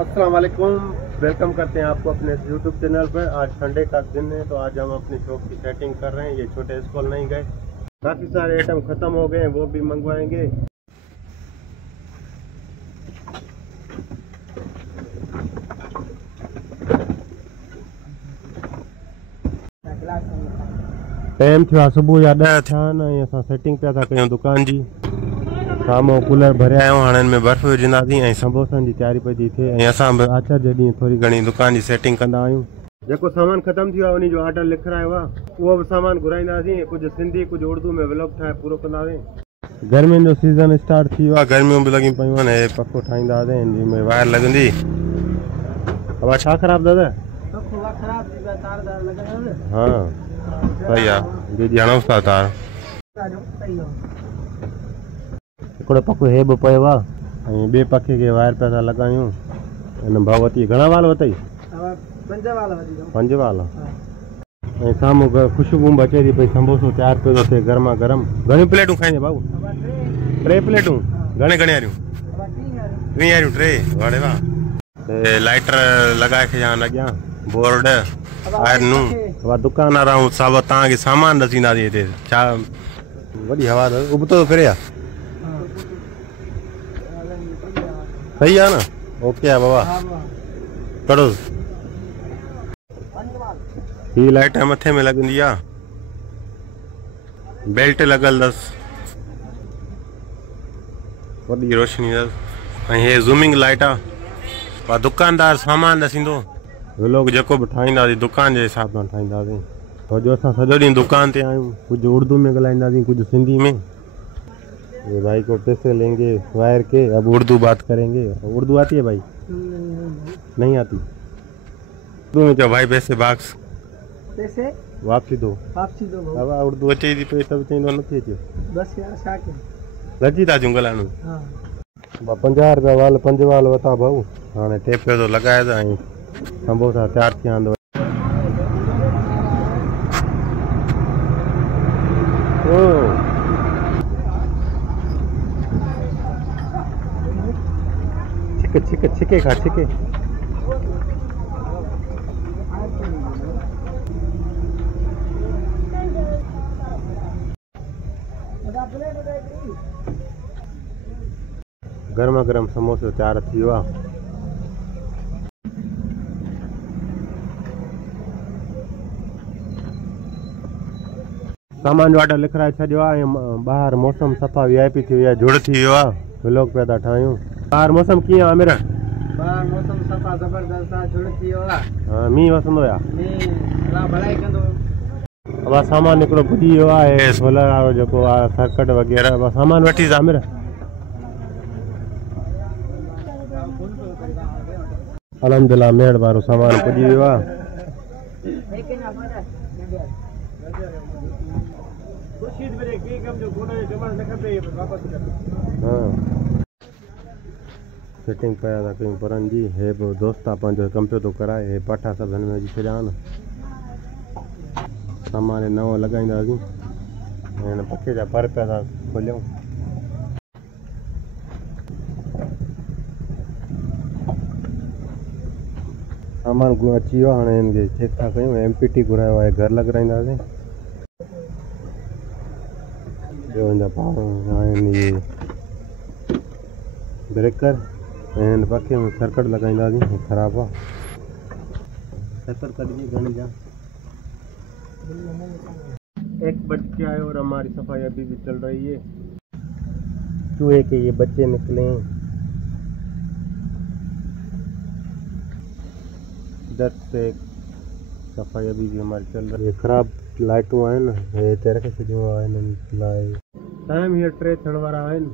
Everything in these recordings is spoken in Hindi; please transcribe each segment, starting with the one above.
अस्सलाम वालेकुम, वेलकम करते हैं आपको अपने यूट्यूब चैनल पर। आज संडे का दिन है तो आज हम अपनी शॉप की सेटिंग कर रहे हैं। ये छोटे स्कूल नहीं गए, काफ़ी सारे आइटम ख़त्म हो गए हैं, वो भी मंगवाएंगे। टाइम थियो सुबह जा 10 थिया आहिनि। असां सेटिंग पिया था कयूं दुकान जी। साम्हूं कूलर भरिया आहियूं, हाणे हिन में बर्फ़ विझंदासीं ऐं समोसनि जी तयारी पई थी थिए। ऐं असां बि आचार जे ॾींहुं थोरी घणी दुकान जी सेटिंग कंदा आहियूं। जेको सामान ख़तमु थी वियो आहे उन जो ऑर्डर लिखायो आहे, उहो बि सामान घुराईंदासीं। कुझु सिंधी कुझु उर्दू में व्लॉग ठाहे पूरो कंदासीं। गर्मियुनि जो सीज़न स्टार्ट थी वियो आहे, गर्मियूं बि लॻी पियूं आहिनि। हे पको ठाहींदासीं, हिन में वायर लॻंदी। हवा छा ख़राबु दादा? हाँ सही आहे, दीदी हणूं था तार। हिकिड़ो पको हे बि पियो आहे ऐं ॿिए पखे खे वायर पिया था लॻायूं। हिन भगवती घणा वाल वरितई? 5 वाल। ऐं साम्हूं ख़ुशबू बि अचे थी पई, संबोसो तयारु पियो थो थिए गरमा गरम। घणियूं प्लेटूं खाईंदे बाबू? 3 प्लेटूं। घणे वारियूं? 3 वारियूं 3। वाड़े वाह। लाइटर लॻाए खे या अॻियां बोर्ड आयरनूं। वा दुकान वारा साहब तव्हांखे सामान ॾसींदासीं हिते। छा वॾी हवा उबतो फिरे आहे? सही है ना? ओके है बाबा, करो। ये लाइट मथे में लगंदी है, बेल्ट लगल दस, वॾी रोशनी दस। ये जूमिंग लाइट आ। दुकानदार सामान दसींदो। लोग जेको भी ठाहींदासीं दुकान के हिसाब सां ठाहींदासीं। तो जो असां सॼो ॾींहुं दुकान ते आहियूं, कुछ उर्दू में ॻाल्हाईंदासीं, कुछ सिंधी में। ये भाई को पैसे लेंगे वायर के, अब उर्दू बात करेंगे। उर्दू आती है भाई? नहीं आती। उर्दू में क्या भाई? पैसे बाक्स पैसे वापसी दो। अब उर्दू अचे थी पे तब चईंदो नथी अचे। बस यार छा कयूं, लजी था जूं ॻाल्हाइण। हां 50 रुपया वाल 5 वाल वता भाऊ। हाणे टेप तो लॻाए था ऐं संबोसा तयार थी वेंदो। छिके खा छिके। गर्मा गर्म समोसो तैयार थी वियो आहे। सामान जो ऑर्डर लिखाए छॾियो आहे। ॿाहिरि मौसम सफ़ा VIP थी वियो आहे, जुड़ थी वियो आहे। व्लॉग पिया था ठाहियूं। ॿाहिरि मौसम कीअं आहे आमिर? ॿाहिरि मौसम सफ़ा ज़बरदस्त आहे, जुड़ थी वियो आहे। हाँ मींहुं वसंदो आहे? मींहुं अलाह भलाई कंदो। अब सामान हिकिड़ो पुॼी वियो आहे, सोलर वारो जेको आहे सर्किट वग़ैरह। अब सामान वठी था आमिर? अलहमदिल्ला मेड़ वारो सामान पुॼी वियो आहे। सेटिंग पिया था कयूं परनि जी। हे बि दोस्त आहे पंहिंजो कंप्यूटर थो कराए। हे पाठा सभु हिन में विझी छॾिया आहिनि। सामान नओं लॻाईंदासीं। हिन पखे जा पर पिया था खोलियूं। सामान अची वियो। हाणे हिनखे चेक था कयूं। MPT घुरायो आहे, घर लॻाईंदासीं। ॿियो हिन जा पावर आहिनि इहे ब्रेकर। ऐं हिन पखे में सर्किट लॻाईंदासीं। ख़राबु आहे सर्किट कढिजी घणी जा। 1 बज के आए और हमारी सफाई अभी भी चल रही है। चूहे के ये बच्चे निकले हैं। 10 से सफाई अभी भी हमारी चल रही है। खराब लाइटूं आहिनि, हे हिते रखे छॾियो आहे हिननि लाइ। टाइम हीअं 3 थियण वारा आहिनि।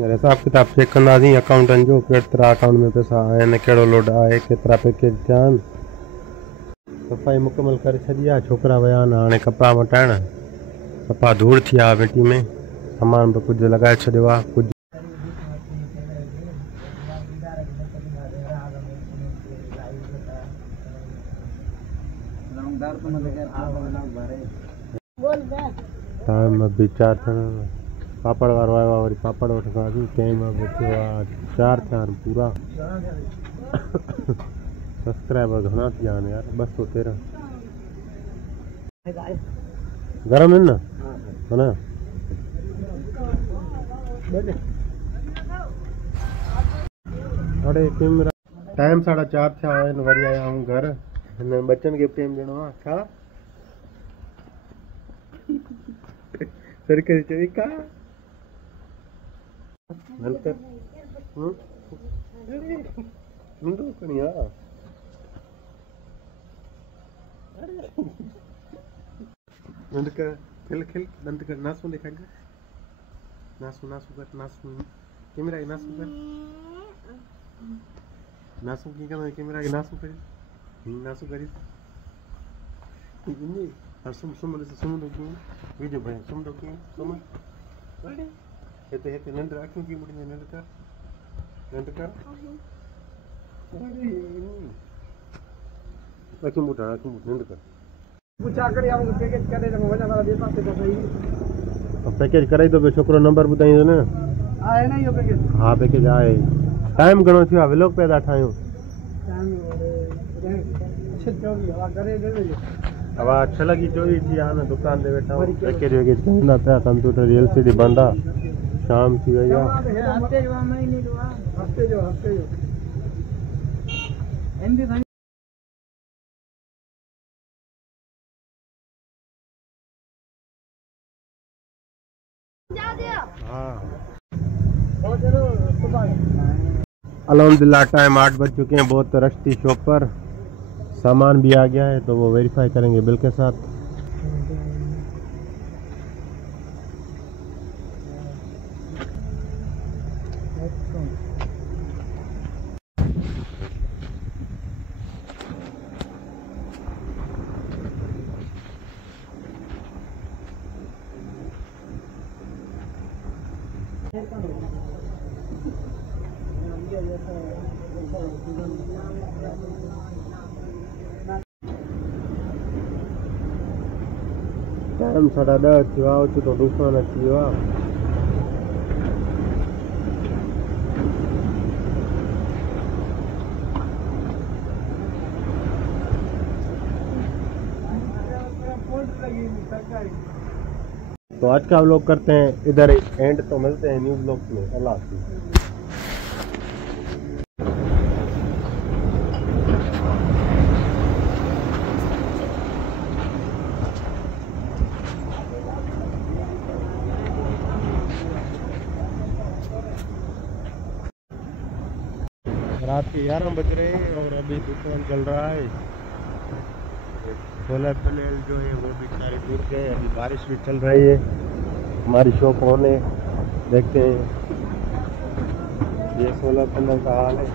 हिसाब किताब चेक कंदासीं अकाउंटनि जो, केतिरा अकाउंट में पैसा आहिनि, कहिड़ो लोड आहे, केतिरा पैकेज थिया आहिनि। सफ़ाई मुकमल करे छॾी आहे। छोकिरा विया आहिनि हाणे कपिड़ा मटाइण। सफ़ा धूड़ थी आहे मिटी में। सामान बि कुझु लॻाए छॾियो आहे। कुझु टाइम अभी 4 थियण पापड़ वारो आयो आहे वरी पापड़ वठंदा आहियूं टाइम अभी थियो आहे 4 थिया आहिनि पूरा सब्सक्राइबर घणा थी विया आहिनि यार 213 गरम आहिनि न है ना अरे कैमरा टाइम 4:30 थिया आहिनि वरी आया आहियूं घर हिन बच्चनि खे बि टाइम ॾियणो आहे छा सरकारी चई का नंतर मुंडो कणी आ नंतर खेल खेल नंतर नासू दिखा नासू नासू कर नासू कैमरा नासू कर नासू की करना कैमरा के नासू करी नासू करी ini harus semua dong video banyak semua dong semua ada itu nanti aku gini mungkin nanti kan ada ini aku mudah nanti kan पूछा करी हम पैकेज करे तो वजह वाला देता तो सही पैकेज कराई तो छोकरो नंबर बुधाई ना आए ना यो पैकेज हाँ पैकेज आए टाइम घणो थियो आहे व्लॉग पैदा ठाहियूं टाइम करे अब 6 लगी 24 थी आहे न दुकान ते वेठा पैकेज वैकेज कंदा पिया कंप्यूटर एलसीडी बंद आहे शाम थी वई आहे हफ्ते जो एमबी अल्हम्दुलिल्लाह टाइम 8 बज चुके हैं बहुत रश थी शॉप पर सामान भी आ गया है तो वो वेरीफाई करेंगे बिल के साथ टाइम 10:30 थियो आहे ओचितो तूफ़ान अची वियो आहे तो आज का व्लॉग करते हैं इधर एंड तो मिलते हैं न्यू व्लॉग में अल्लाह हाफ़िज़ रात के 11 बज रहे हैं और अभी दुकान चल रहा है सोलर पैनल जो है वो भी सारे टूट गए अभी बारिश भी चल रही है हमारी शॉप होने देखते हैं ये सोलर पैनल का हाल है